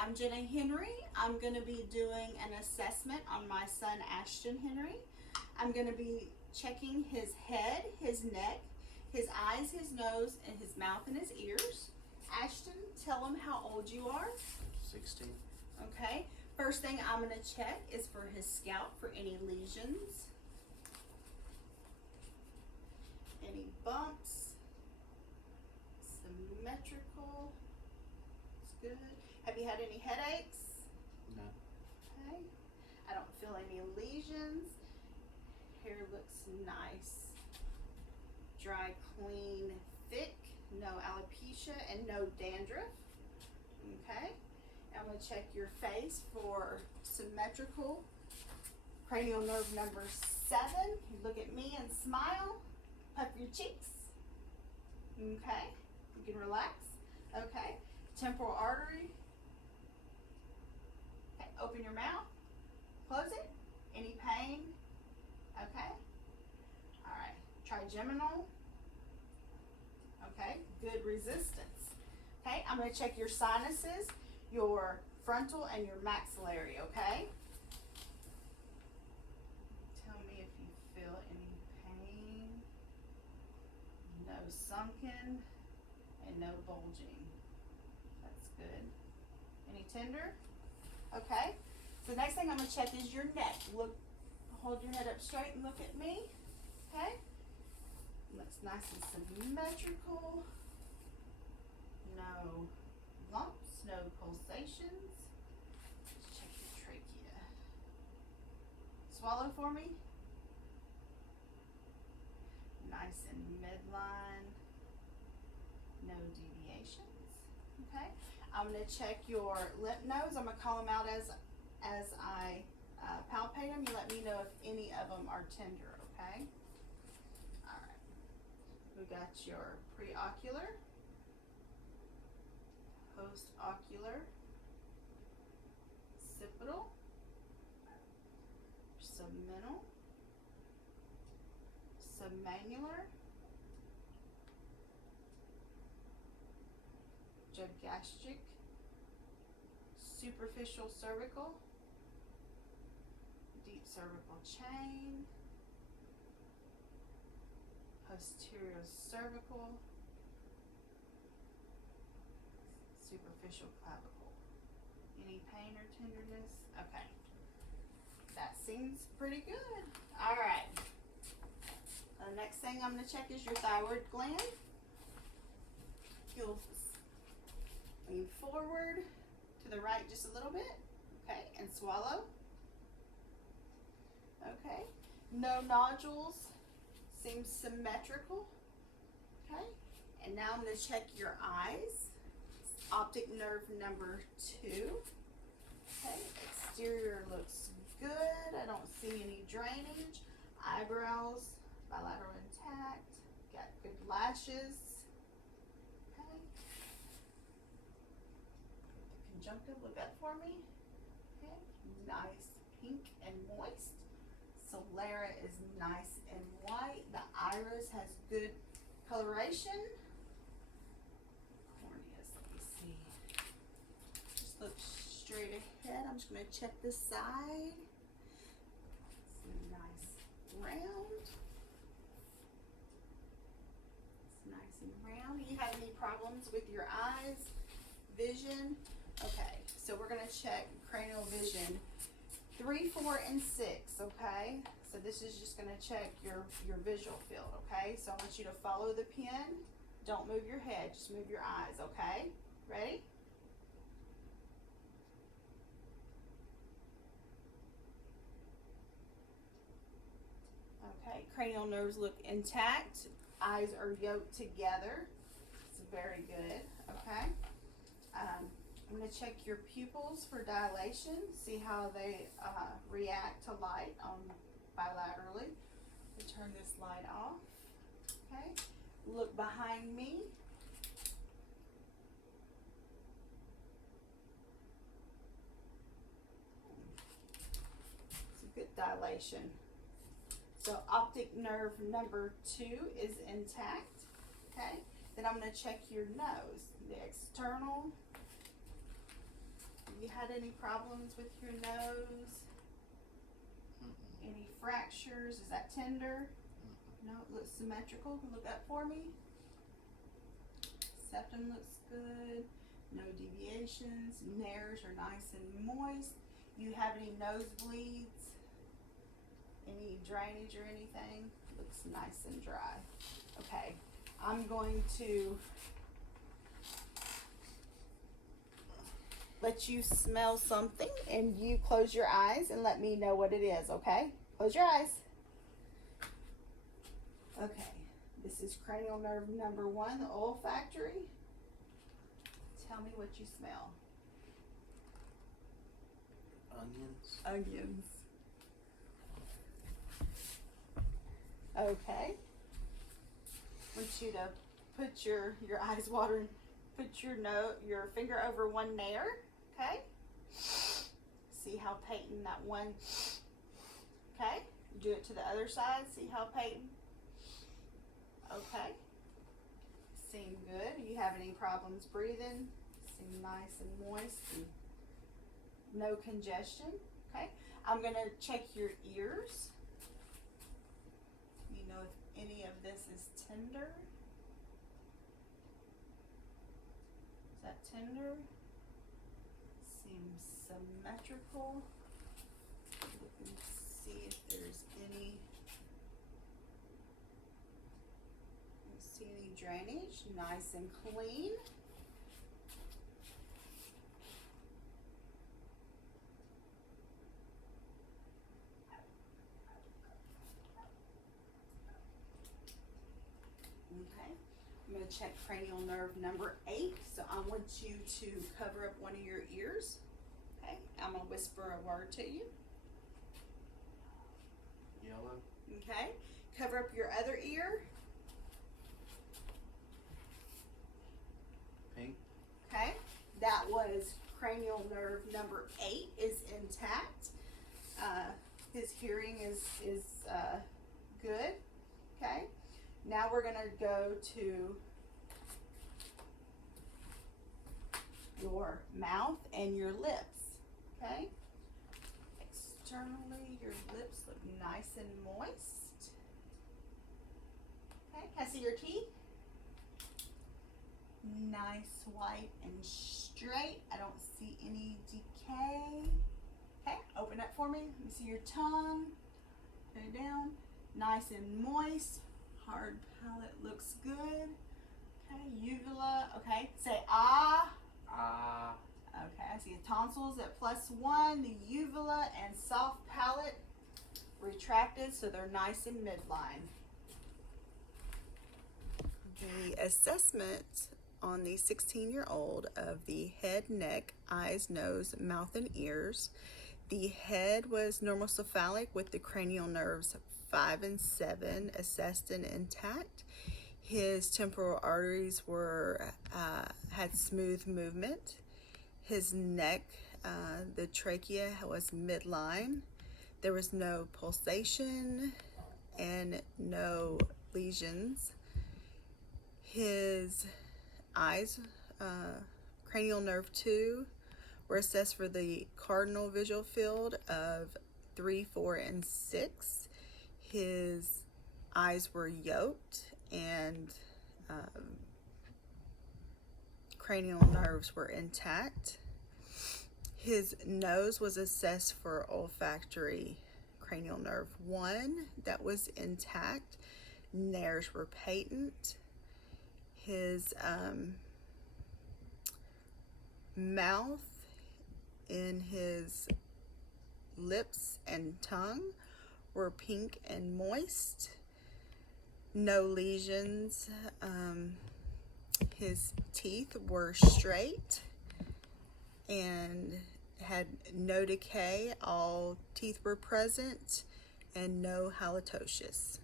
I'm Jenna Henry. I'm going to be doing an assessment on my son Ashton Henry. I'm going to be checking his head, his neck, his eyes, his nose, and his mouth and his ears. Ashton, tell him how old you are. 16. Okay. First thing I'm going to check is for his scalp for any lesions, any bumps, symmetrical. It's good. Have you had any headaches? No. Okay. I don't feel any lesions. Hair looks nice. Dry, clean, thick. No alopecia and no dandruff. Okay. I'm going to check your face for symmetrical. Cranial nerve number 7. You look at me and smile. Puff your cheeks. Okay. You can relax. Okay. Temporal artery. Okay. Open your mouth. Close it. Any pain? Okay. All right. Trigeminal. Okay. Good resistance. Okay. I'm going to check your sinuses, your frontal, and your maxillary. Okay. Tell me if you feel any pain. No sunken and no bulging. That's good. Any tender? Okay. So next thing I'm going to check is your neck. Look, hold your head up straight and look at me. Okay. Looks nice and symmetrical. No lumps, no pulsations. Let's check your trachea. Swallow for me. Nice and midline. No deviations. Okay. I'm going to check your lymph nodes. I'm going to call them out as I palpate them. You let me know if any of them are tender. Okay. All right. We got your preocular, postocular, occipital, submental, submanular, jugastric, superficial cervical, deep cervical chain, posterior cervical, superficial clavicle. Any pain or tenderness? Okay. That seems pretty good. All right. The next thing I'm going to check is your thyroid gland. You'll lean forward to the right just a little bit. Okay. And swallow. Okay. No nodules. Seems symmetrical. Okay. And now I'm going to check your eyes. Optic nerve number 2. Okay, exterior looks good. I don't see any drainage. Eyebrows, bilateral intact. Got good lashes. Okay. Conjunctive, look up for me. Okay, nice pink and moist. Sclera is nice and white. The iris has good coloration. Look straight ahead. I'm just going to check this side. It's nice round. It's nice and round. Do you have any problems with your eyes, vision? Okay, so we're going to check cranial vision 3, 4, and 6. Okay, so this is just going to check your visual field. Okay, so I want you to follow the pen. Don't move your head, just move your eyes. Okay, ready? Okay, cranial nerves look intact. Eyes are yoked together. It's very good. Okay. I'm going to check your pupils for dilation. See how they react to light bilaterally. Turn this light off. Okay. Look behind me. It's a good dilation. So optic nerve number 2 is intact. Okay. Then I'm going to check your nose. The external you had any problems with your nose? Any fractures? Is that tender? No, it looks symmetrical. Look up for me. Septum looks good. No deviations. Nares are nice and moist. You have any nosebleeds? Any drainage or anything? Looks nice and dry. Okay, I'm going to let you smell something, and you close your eyes and let me know what it is, okay? Close your eyes. Okay, this is cranial nerve number 1, the olfactory. Tell me what you smell. Onions. Onions. Okay. I want you to put your eyes watering. Put your finger over one nair. Okay. See how patent that one. Okay. Do it to the other side. See how patent. Okay. Seem good. You have any problems breathing? Seem nice and moist and no congestion. Okay. I'm gonna check your ears. You know if any of this is tender. Is that tender? Seems symmetrical. Look and see if there's any. Don't see any drainage. Nice and clean. Okay, I'm going to check cranial nerve number 8. So I want you to cover up one of your ears. Okay, I'm going to whisper a word to you. Yellow. Okay, cover up your other ear. Pink. Okay, that was cranial nerve number 8 is intact. His hearing is good. Okay. Now we're going to go to your mouth and your lips, okay? Externally, your lips look nice and moist. Okay, can I see your teeth? Nice, white, and straight. I don't see any decay. Okay, open up for me. Let me see your tongue. Put it down. Nice and moist. Hard palate looks good. Okay, uvula. Okay, say ah. Ah. Okay, I see the tonsils at +1, the uvula and soft palate retracted, so they're nice and midline. The assessment on the 16-year-old of the head, neck, eyes, nose, mouth, and ears. The head was normal cephalic with the cranial nerves 5 and 7 assessed and intact. His temporal arteries had smooth movement. His neck, the trachea was midline. There was no pulsation and no lesions. His eyes, cranial nerve 2, were assessed for the cardinal visual field of 3, 4, and 6. His eyes were yolked and cranial nerves were intact. His nose was assessed for olfactory cranial nerve 1, that was intact. Nares were patent. His mouth and his lips and tongue were pink and moist. No lesions. His teeth were straight and had no decay. All teeth were present and no halitosis.